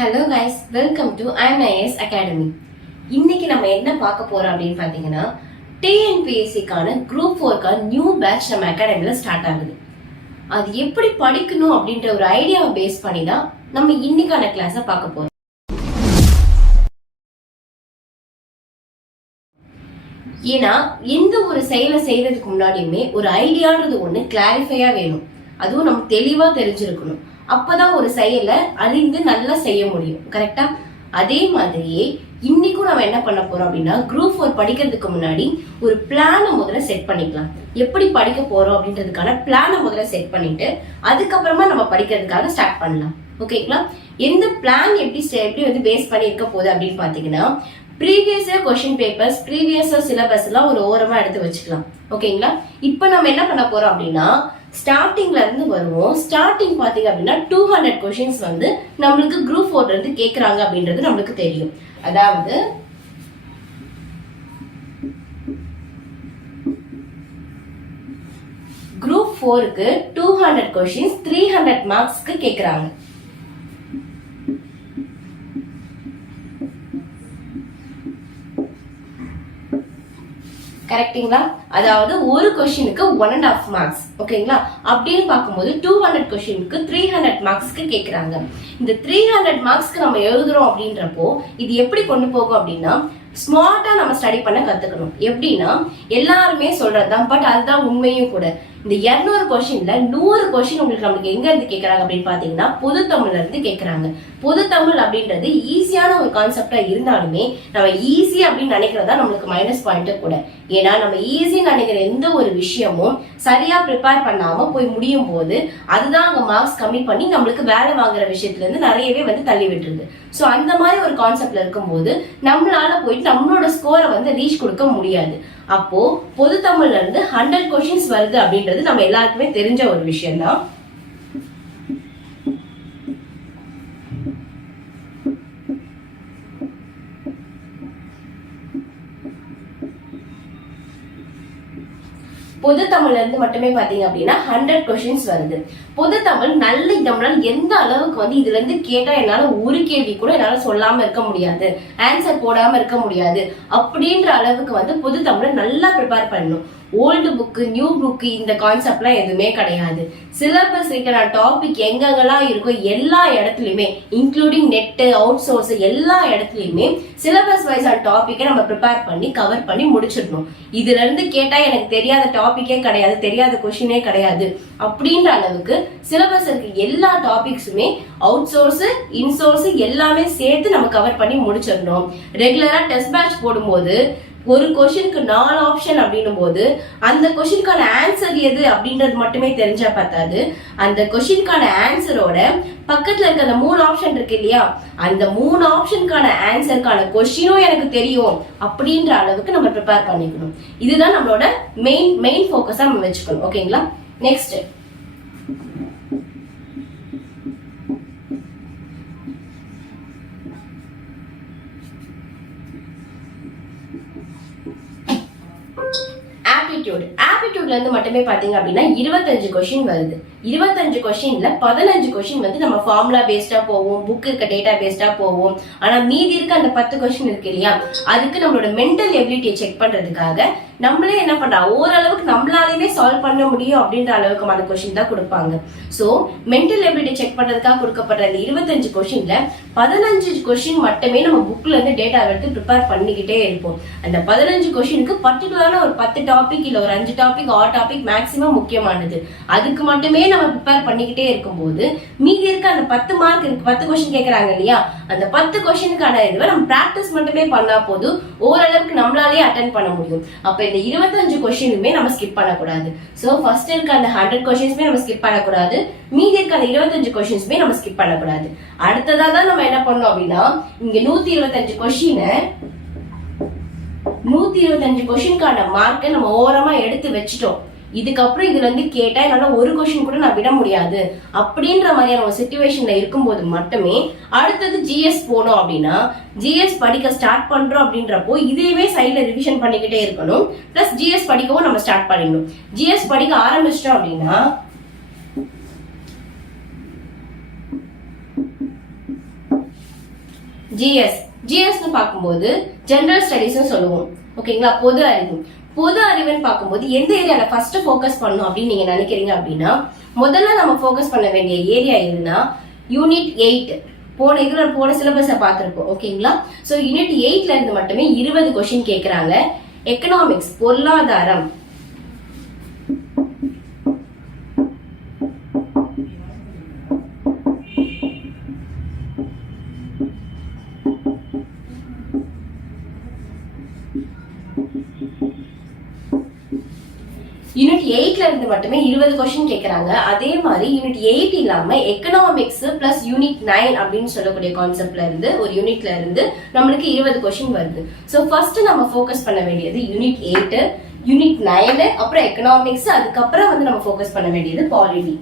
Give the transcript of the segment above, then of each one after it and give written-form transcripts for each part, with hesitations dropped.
Hello guys, welcome to IMIS academy. இன்னைக்கு நம்ம என்ன பார்க்க போறோம் அப்படின்னு பாத்தீங்கன்னா, டிஎன்பிஎஸ்சிக்கான குரூப் 4 நியூ பேட்ச் நம்ம அகாடமில ஸ்டார்ட் ஆகுது. அது எப்படி படிக்கணும் அப்படின்ற ஒரு ஐடியாவை பேஸ் பண்ணி தான் நம்ம இன்னைக்கான கிளாஸை பார்க்க போறோம். ஏன்னா எந்த ஒரு செயலை செய்யறதுக்கு முன்னாடியுமே ஒரு ஐடியான்றது ஒண்ணு கிளாரிஃபையா வேணும். அதுவும் நம்ம தெளிவா தெரிஞ்சிருக்கணும். அப்பதான் ஒரு செயலை அறிந்து நல்லா செய்ய முடியும். கரெக்டா? அதே மாதிரியே இன்னைக்கும் நம்ம என்ன பண்ண போறோம் அப்படின்னா, குரூப் 4 படிக்கிறதுக்கு முன்னாடி ஒரு பிளானை முதல்ல செட் பண்ணிக்கலாம். எப்படி படிக்க போறோம் அப்படின்றதுக்கான பிளானை முதல்ல செட் பண்ணிட்டு அதுக்கப்புறமா நம்ம படிக்கிறதுக்காக ஸ்டார்ட் பண்ணலாம். ஓகேங்களா? எந்த பிளான் எப்படி வந்து பேஸ் பண்ணி இருக்க போகுது அப்படின்னு பாத்தீங்கன்னா, previous question papers, previous syllabus எல்லாம் ஒரு ஓரமா எடுத்து வச்சுக்கலாம். ஓகேங்களா? இப்ப நம்ம என்ன பண்ண போறோம் அப்படின்னா, ஸ்டார்டிங்ல இருந்து வருவோம். ஸ்டார்டிங் பாத்தீங்க அப்படின்னா 200 கொஸ்டின்ஸ் வந்து நம்மளுக்கு குரூப் 4 இருந்து கேக்குறாங்க அப்படின்றது நம்மளுக்கு தெரியும். அதாவது குரூப் 4க்கு 200 கொஸ்டின்ஸ் 300 மார்க்ஸ்க்கு கேக்குறாங்க. கரெக்டுங்களா? அதாவது ஒரு கொஸ்டினுக்கு 1.5 மார்க்ஸ். ஓகேங்களா? அப்படின்னு பார்க்கும்போது 200 கொஸ்டினுக்கு 300 மார்க்ஸ்க்கு கேக்குறாங்க. இந்த 300 மார்க்ஸ்க்கு நம்ம எழுதுறோம் அப்படின்றப்போ இது எப்படி கொண்டு போகும் அப்படின்னா, ஸ்மார்ட்டா நம்ம ஸ்டடி பண்ண கத்துக்கணும். எப்படின்னா, எல்லாருமே சொல்றதுதான், பட் அதுதான் உண்மையும் கூட. இந்த 200 கொஸ்டின்ல 100 கொஸ்டின் உங்களுக்கு நம்மளுக்கு எங்க இருந்து கேக்குறாங்க அப்படின்னு பாத்தீங்கன்னா, பொது தமிழ்ல இருந்து கேக்குறாங்க. பொது தமிழ் அப்படின்றது ஈஸியான ஒரு கான்செப்டா இருந்தாலுமே நம்ம ஈஸி அப்படின்னு நினைக்கிறதா நம்மளுக்கு மைனஸ் பாயிண்ட் கூட. ஏன்னா நம்ம ஈஸி நினைக்கிற எந்த ஒரு விஷயமும் சரியா ப்ரிப்பேர் பண்ணாம போய் முடியும் போது அதுதான் அங்க மார்க்ஸ் கம்மி பண்ணி நம்மளுக்கு வேலை வாங்குற விஷயத்துல இருந்து நிறையவே வந்து தள்ளி விட்டுருது. சோ அந்த மாதிரி ஒரு கான்செப்ட்ல இருக்கும்போது நம்மளால போயிட்டு நம்மளோட ஸ்கோரை வந்து ரீச் கொடுக்க முடியாது. அப்போ பொது தமிழ்ல இருந்து 100 கொஸ்டின்ஸ் வருது அப்படின்றது நம்ம எல்லாருக்குமே தெரிஞ்ச ஒரு விஷயம் தான். பொது தமிழ்ல இருந்து மட்டுமே பாத்தீங்க அப்படின்னா 100 கொஸ்டின்ஸ் வருது. பொது தமிழ் நல்ல நம்மளால எந்த அளவுக்கு வந்து இதுல இருந்து கேட்டா என்னால ஒரு கேள்வி கூட என்னால சொல்லாம இருக்க முடியாது, ஆன்சர் போடாம இருக்க முடியாது அப்படின்ற அளவுக்கு வந்து பொது தமிழை நல்லா ப்ரிப்பேர் பண்ணணும். ஓல்டு புக்கு, நியூ புக்கு இந்த கான்செப்ட்லாம் எதுவுமே கிடையாது. சிலபஸ் இருக்கிற டாபிக் எங்கெங்கெல்லாம் இருக்கோ எல்லா இடத்துலயுமே, இன்க்ளூடிங் நெட், அவுட் சோர்ஸ் எல்லா இடத்துலயுமே சிலபஸ் வைஸ் டாபிக்கை நம்ம ப்ரிப்பேர் பண்ணி கவர் பண்ணி முடிச்சிடணும். இதுல இருந்து கேட்டா எனக்கு தெரியாத டாபிக்கே கிடையாது, தெரியாத கொஸ்டினே கிடையாது அப்படின்ற அளவுக்கு சிலபஸ் இருக்க எல்லா டாபிக்ஸுமே அவுட் சோர்ஸ், இன்சோர்ஸ் எல்லாமே சேர்த்து நம்ம கவர் பண்ணி முடிச்சிடணும். ரெகுலரா டெஸ்ட் பேட்ச் போடும்போது ஒரு கொஸ்டினுக்கு 4 ஆப்ஷன் அப்படின்னும் போது அந்த கொஸ்டினுக்கான ஆன்சர் எது அப்படின்றது மட்டுமே தெரிஞ்சா பார்த்தாது. அந்த கொஸ்டினுக்கான ஆன்சரோட பக்கத்துல இருக்க அந்த 3 ஆப்ஷன் இருக்கு இல்லையா, அந்த 3 ஆப்ஷனுக்கான ஆன்சருக்கான கொஸ்டினும் எனக்கு தெரியும் அப்படின்ற அளவுக்கு நம்ம ப்ரிப்பேர் பண்ணிக்கணும். இதுதான் நம்மளோட மெயின் ஃபோக்கஸா நம்ம வச்சுக்கணும். ஓகேங்களா? நெக்ஸ்ட் ஆப்டிடியூட்ல இருந்து மட்டுமே பாத்தீங்க அப்படின்னா 25 கொஸ்டின் வருது. 25 கொஸ்டின்ல 15 கொஸ்டின் வந்து நம்ம ஃபார்முலா பேஸ்டா போவோம், புக் இருக்க டேட்டா பேஸ்டா போவோம். ஆனா மீதி இருக்க அந்த 10 கொஸ்டின் இருக்கு இல்லையா, அதுக்கு நம்மளோட மென்டல் எபிலிட்டியை செக் பண்றதுக்காக நம்மளே என்ன பண்றோம், ஓரளவுக்கு நம்மளாலேயுமே சால்வ் பண்ண முடியும் அப்படின்ற அளவுக்கான கொஸ்டின் தான் கொடுப்பாங்க. சோ மென்டல் எபிலிட்டி செக் பண்றதுக்காக கொடுக்கப்படுற அந்த 25 கொஸ்டின்ல 15 கொஸ்டின் மட்டுமே நம்ம புக்ல இருந்து டேட்டா எடுத்து ப்ரிப்பேர் பண்ணிக்கிட்டே இருப்போம். அந்த 15 கொஸ்டினுக்கு பர்டிகுலரான ஒரு 10 டாபிக் இல்ல ஒரு 5 டாபிக் 6 டாபிக் மேக்சிமம் முக்கியமானது, அதுக்கு மட்டுமே நம்ம ப்ரிப்பேர் பண்ணிக்கிட்டே இருக்கும்போது மீதி இருக்க அந்த 10 மார்க் இருக்கு, 10 கொஸ்டின் கேட்கறாங்க இல்லையா, அந்த 10 கொஸ்டினுக்கான இதுவை நம்ம பிராக்டிஸ் மட்டுமே பண்ணா போதும், ஓரளவுக்கு நம்மளாலே அட்டென்ட் பண்ண முடியும். அப்ப இந்த 25 கொஸ்டினுமே நம்ம ஸ்கிப் பண்ணக்கூடாது. சோ ஃபர்ஸ்ட் இருக்க அந்த 100 கொஸ்டின்ஸ்மே நம்ம ஸ்கிப் பண்ணக்கூடாது, மீதி இருக்க அந்த 25 கொஸ்டின்ஸ்மே நம்ம ஸ்கிப் பண்ணக்கூடாது. அடுத்ததா தான் நம்ம என்ன பண்ணோம் அப்படின்னா, இங்க 125 கொஸ்டினை 125 கொஸ்டினுக்கான மார்க்கை நம்ம ஓரமா எடுத்து வச்சுட்டோம். இதுக்கப்புறம் இதுல இருந்து கேட்டா என்னால ஒரு கொஸ்டின் கூட நான் விட முடியாது அப்படின்ற மாதிரியான ஒரு சிச்சுவேஷன்ல இருக்கும்போது மட்டுமே அடுத்தது ஜிஎஸ் போனோம் அப்படின்னா, ஜிஎஸ் படிக்க ஸ்டார்ட் பண்றோம் அப்படின்றப்போ இதையுமே சைட்ல ரிவிஷன் பண்ணிக்கிட்டே இருக்கணும். பிளஸ் ஜிஎஸ் படிக்கவும் நம்ம ஸ்டார்ட் பண்ணிடணும். ஜிஎஸ் படிக்க ஆரம்பிச்சிட்டோம் அப்படின்னா ஜிஎஸ்னு பார்க்கும்போது ஜெனரல் ஸ்டடிஸ் சொல்லுவோம். ஓகேங்களா, பொது அறிவு. பொது அறிவுன்னு பார்க்கும்போது எந்த ஏரியால ஃபர்ஸ்ட் ஃபோக்கஸ் பண்ணணும் அப்படின்னு நீங்க நினைக்கிறீங்க அப்படின்னா, முதல்ல நம்ம ஃபோக்கஸ் பண்ண வேண்டிய ஏரியா எதுனா யூனிட் 8. போன சிலபஸை பார்த்திருப்போம். ஓகேங்களா, சோ யூனிட் 8ல இருந்து மட்டுமே 20 கொஸ்டின் கேக்குறாங்க. எக்கனாமிக்ஸ், பொருளாதாரம். யூனிட் 8ல இருந்து மட்டுமே 20 கொஸ்டின் கேக்குறாங்க. அதே மாதிரி யூனிட் 8 இல்லாம எக்கனாமிக்ஸ் பிளஸ் யூனிட் 9 அப்படின்னு சொல்லக்கூடிய கான்செப்ட்ல இருந்து ஒரு யூனிட்ல இருந்து நம்மளுக்கு 20 கொஸ்டின் வருது. சோ ஃபர்ஸ்ட் நம்ம ஃபோக்கஸ் பண்ண வேண்டியது யூனிட் 8, யூனிட் 9, அப்புறம் எக்கனாமிக்ஸ், அதுக்கப்புறம் வந்து நம்ம ஃபோக்கஸ் பண்ண வேண்டியது பாலிட்டி.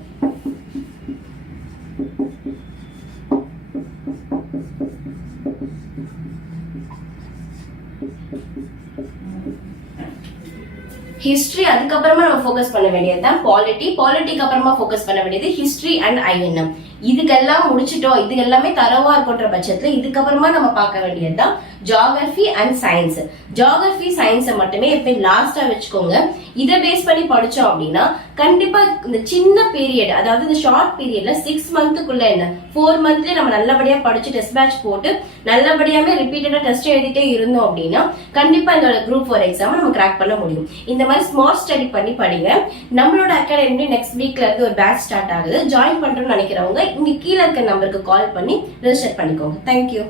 ஹிஸ்டரி அதுக்கப்புறமா நம்ம ஃபோக்கஸ் பண்ண வேண்டியது தான் பாலிட்டிக்கு அப்புறமா ஃபோக்கஸ் பண்ண வேண்டியது ஹிஸ்டரி அண்ட் ஐஎன்எம். இதுக்கெல்லாம் முடிச்சிட்டோம், இது எல்லாமே தரவா இருக்குன்ற பட்சத்துல இதுக்கப்புறமா நம்ம பார்க்க வேண்டியதுதான் ஜியோகிராஃபி அண்ட் சயின்ஸ். ஜியோகிராஃபி சயின்ஸை மட்டுமே எப்பயும் லாஸ்டா வச்சுக்கோங்க. இதை பேஸ் பண்ணி படிச்சோம் அப்படின்னா கண்டிப்பா இந்த சின்ன பீரியட், அதாவது இந்த ஷார்ட் பீரியட்ல 6 மந்த்துக்குள்ள என்ன 4 மந்த்லயே நம்ம நல்லபடியா படிச்சு டெஸ்ட் பேட்ச் போட்டு நல்லபடியாவே ரிப்பீட்டடா டெஸ்ட் எழுதிட்டே இருந்தோம் அப்படின்னா கண்டிப்பா இந்த குரூப் 4 எக்ஸாம் நம்ம கிராக் பண்ண முடியும். இந்த மாதிரி ஸ்மார்ட் ஸ்டடி பண்ணி படிங்க. நம்மளோட அகாடமி நெக்ஸ்ட் வீக்ல இருந்து ஒரு பேட்ச் ஸ்டார்ட் ஆகுது. ஜாயின் பண்றோம்னு நினைக்கிறவங்க இங்க கீழே இருக்க நம்பருக்கு கால் பண்ணி ரெஜிஸ்டர் பண்ணிக்கோங்க. தேங்க்யூ.